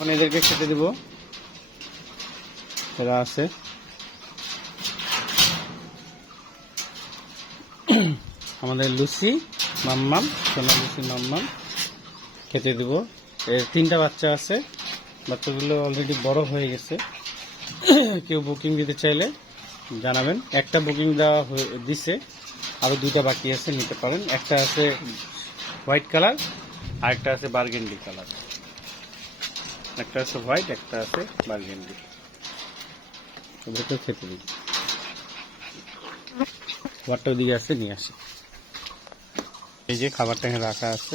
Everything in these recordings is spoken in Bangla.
এখন এদেরকে খেতে দেবো। এরা আছে। আমাদের লুচি, মাম্মাম, সোনা লুচি, মাম্মাম খেতে দেবো। এর তিনটা বাচ্চা আছে। বাচ্চাগুলো অলরেডি বড় হয়ে গেছে। কেউ বুকিং দিতে চাইলে জানাবেন। একটা বুকিং দেওয়া দিছে। আরও দুইটা বাকি আছে, নিতে পারেন। একটা আছে হোয়াইট কালার আর একটা আছে বার্গেন্ডি কালার একটা আছে হোয়াইট একটা আছে বার্গেন্ডি ওদেরকে খেতে দিই। খাবারটা ওদিকে আছে নিয়ে আসি। এই যে খাবারটা এখানে রাখা আছে।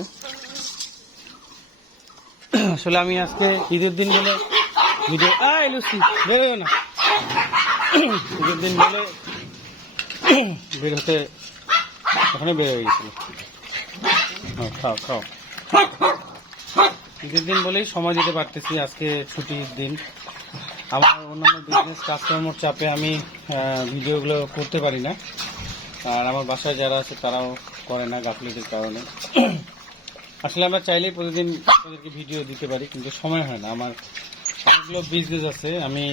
আসলে আমি আজকে ঈদের দিন বলে ভিডিও আয় লুচি বেরোয় না। ঈদের দিন বলে বের হতে ওখানে বের হয়ে গেছিল হ্যাঁ, খাও খাও। ঈদের দিন বলেই সময় দিতে পারতেছি আজকে ছুটির দিন। আমার অন্যান্য বিজনেস কাজকর্মর চাপে আমি ভিডিওগুলো করতে পারি না। আর আমার বাসায় যারা আছে তারাও করে না গাফলিটির কারণে। আসলে আমরা চাইলেই প্রতিদিন আপনাদেরকে ভিডিও দিতে পারি, কিন্তু সময় হয় না। আমার অনেকগুলো বিজনেস আছে। আমি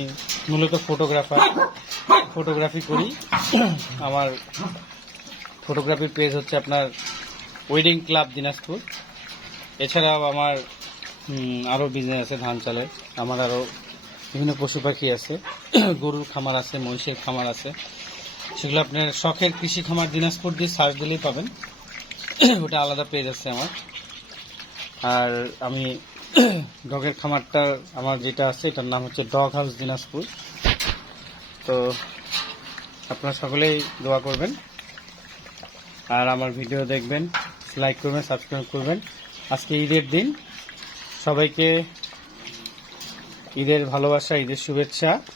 মূলত ফটোগ্রাফার ফটোগ্রাফি করি। আমার ফটোগ্রাফির পেজ হচ্ছে আপনার ওয়েডিং ক্লাব দিনাজপুর। এছাড়াও আমার আরও বিজনেস আছে ধান চালের আমার আরও বিভিন্ন পশু পাখি আছে। গরুর খামার আছে, মহিষের খামার আছে। সেগুলো আপনার শখের কৃষি খামার দিনাজপুর দিয়ে সার্চ দিলেই পাবেন। ওটা আলাদা পেজ আছে আমার। আর আমি ডগের খামারটা, আমার যেটা আছে, এটার নাম হচ্ছে ডগ হাউস দিনাজপুর। তো আপনারা সকলেই দোয়া করবেন। আর আমার ভিডিও দেখবেন, লাইক করবেন, সাবস্ক্রাইব করবেন। আজকে ঈদের দিন। সবাইকে ঈদের ভালোবাসা ঈদের শুভেচ্ছা।